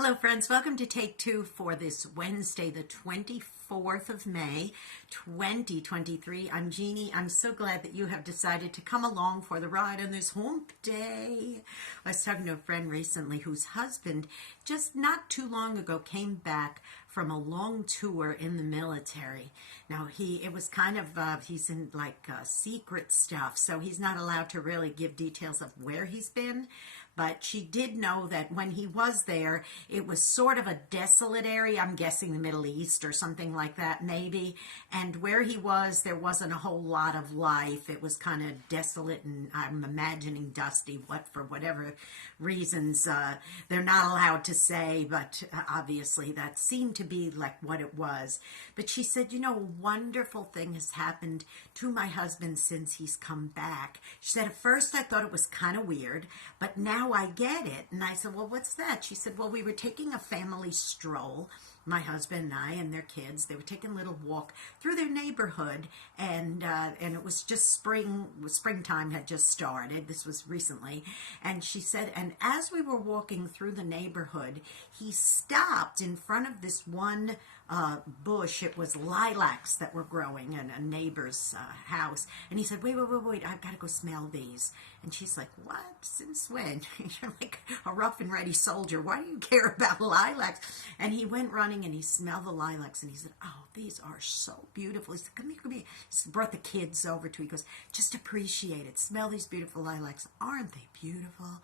Hello friends, welcome to Take Two for this Wednesday, the 24th of May, 2023. I'm Jeannie. I'm so glad that you have decided to come along for the ride on this hump day. I was talking to a friend recently whose husband just not too long ago came back from a long tour in the military. Now it was kind of, he's in secret stuff, so he's not allowed to really give details of where he's been. But she did know that when he was there, it was sort of a desolate area. I'm guessing the Middle East or something like that, maybe. And where he was, there wasn't a whole lot of life. It was kind of desolate and I'm imagining dusty, for whatever reasons they're not allowed to say. But obviously that seemed to be like what it was. But she said, you know, a wonderful thing has happened to my husband since he's come back. She said, at first I thought it was kind of weird, but now I get it. And I said, well, what's that? She said, well, we were taking a family stroll, my husband and I and their kids. They were taking a little walk through their neighborhood, and it was just springtime had just started. This was recently. And she said, and as we were walking through the neighborhood, he stopped in front of this one bush. It was lilacs that were growing in a neighbor's house. And he said, wait, I've got to go smell these. And she's like, what? Since when? You're like a rough and ready soldier. Why do you care about lilacs? And he went running and he smelled the lilacs and he said, oh, these are so beautiful. He said, come here. He brought the kids over to, he goes, just appreciate it. Smell these beautiful lilacs. Aren't they beautiful?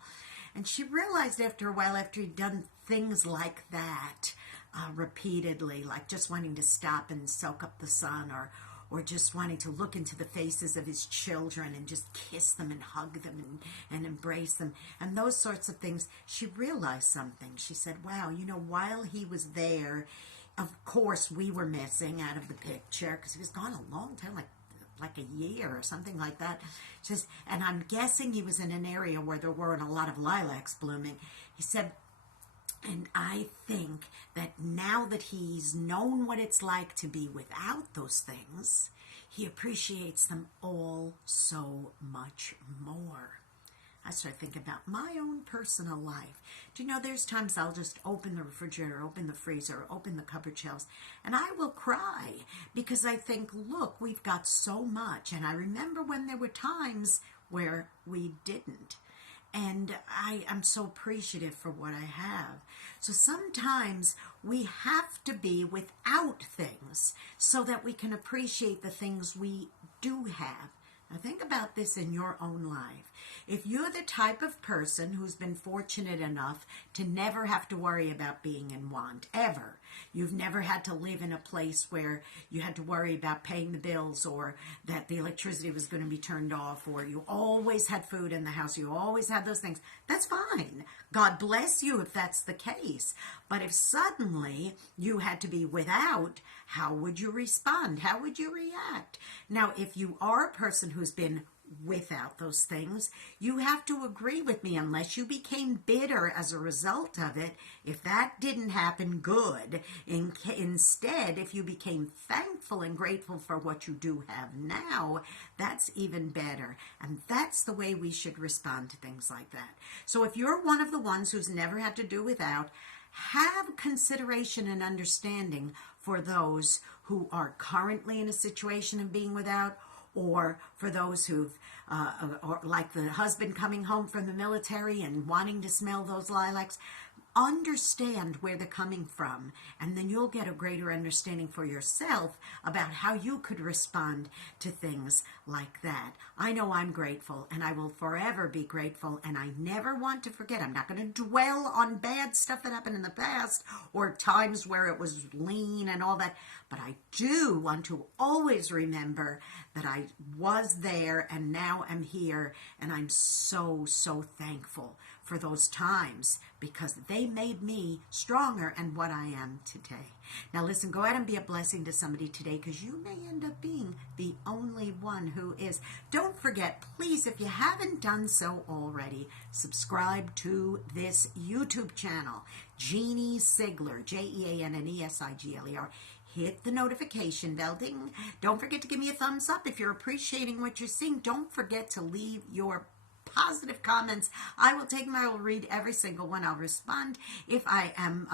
And she realized after a while, after he'd done things like that, repeatedly, like just wanting to stop and soak up the sun, or just wanting to look into the faces of his children and just kiss them and hug them and embrace them and those sorts of things, she realized something. She said, wow, you know, while he was there, of course we were missing out of the picture because he was gone a long time, like a year or something like that. Just, and I'm guessing he was in an area where there weren't a lot of lilacs blooming. He said, and I think that now that he's known what it's like to be without those things, he appreciates them all so much more. I started thinking about my own personal life. Do you know, there's times I'll just open the refrigerator, open the freezer, open the cupboard shelves, and I will cry because I think, look, we've got so much. And I remember when there were times where we didn't. And I am so appreciative for what I have. So sometimes we have to be without things so that we can appreciate the things we do have. Now think about this in your own life. If you're the type of person who's been fortunate enough to never have to worry about being in want, ever, you've never had to live in a place where you had to worry about paying the bills or that the electricity was going to be turned off, or you always had food in the house, you always had those things, that's fine. God bless you if that's the case. But if suddenly you had to be without, how would you respond? How would you react? Now, if you are a person who's been without those things, you have to agree with me, unless you became bitter as a result of it. If that didn't happen, good. Instead, if you became thankful and grateful for what you do have now, that's even better. And that's the way we should respond to things like that. So if you're one of the ones who's never had to do without, have consideration and understanding for those who are currently in a situation of being without, or for those who've, or like the husband coming home from the military and wanting to smell those lilacs. Understand where they're coming from, and then you'll get a greater understanding for yourself about how you could respond to things like that. I know I'm grateful, and I will forever be grateful, and I never want to forget. I'm not going to dwell on bad stuff that happened in the past or times where it was lean and all that, but I do want to always remember that I was there and now I'm here, and I'm so, so thankful for those times because they made me stronger and what I am today. Now listen, go out and be a blessing to somebody today, because you may end up being the only one who is. Don't forget, please, if you haven't done so already, subscribe to this YouTube channel, Jeanne Sigler, Jeanne Sigler. Hit the notification bell, ding. Don't forget to give me a thumbs up if you're appreciating what you're seeing. Don't forget to leave your positive comments. I will take them. I will read every single one. I'll respond if I am,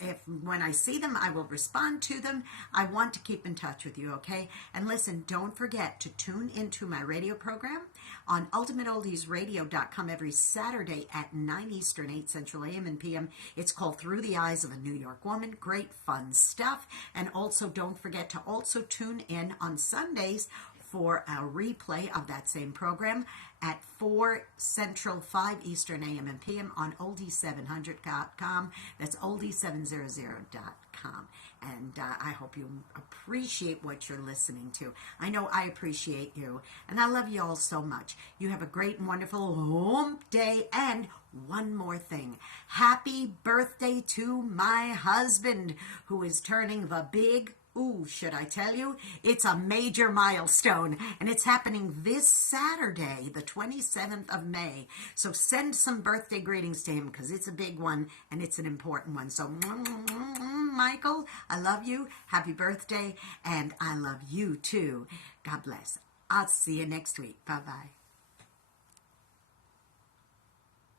if when I see them, I will respond to them. I want to keep in touch with you, okay? And listen, don't forget to tune into my radio program on ultimateoldiesradio.com every Saturday at 9 Eastern, 8 Central AM and PM. It's called Through the Eyes of a New York Woman. Great fun stuff. And also don't forget to also tune in on Sundays for a replay of that same program at 4 Central, 5 Eastern AM and PM on oldie700.com. That's oldie700.com. And I hope you appreciate what you're listening to. I know I appreciate you. And I love you all so much. You have a great and wonderful hump day. And one more thing. Happy birthday to my husband, who is turning the big, should I tell you? It's a major milestone, and it's happening this Saturday, the 27th of May. So send some birthday greetings to him, because it's a big one, and it's an important one. So, Michael, I love you. Happy birthday, and I love you too. God bless. I'll see you next week. Bye-bye.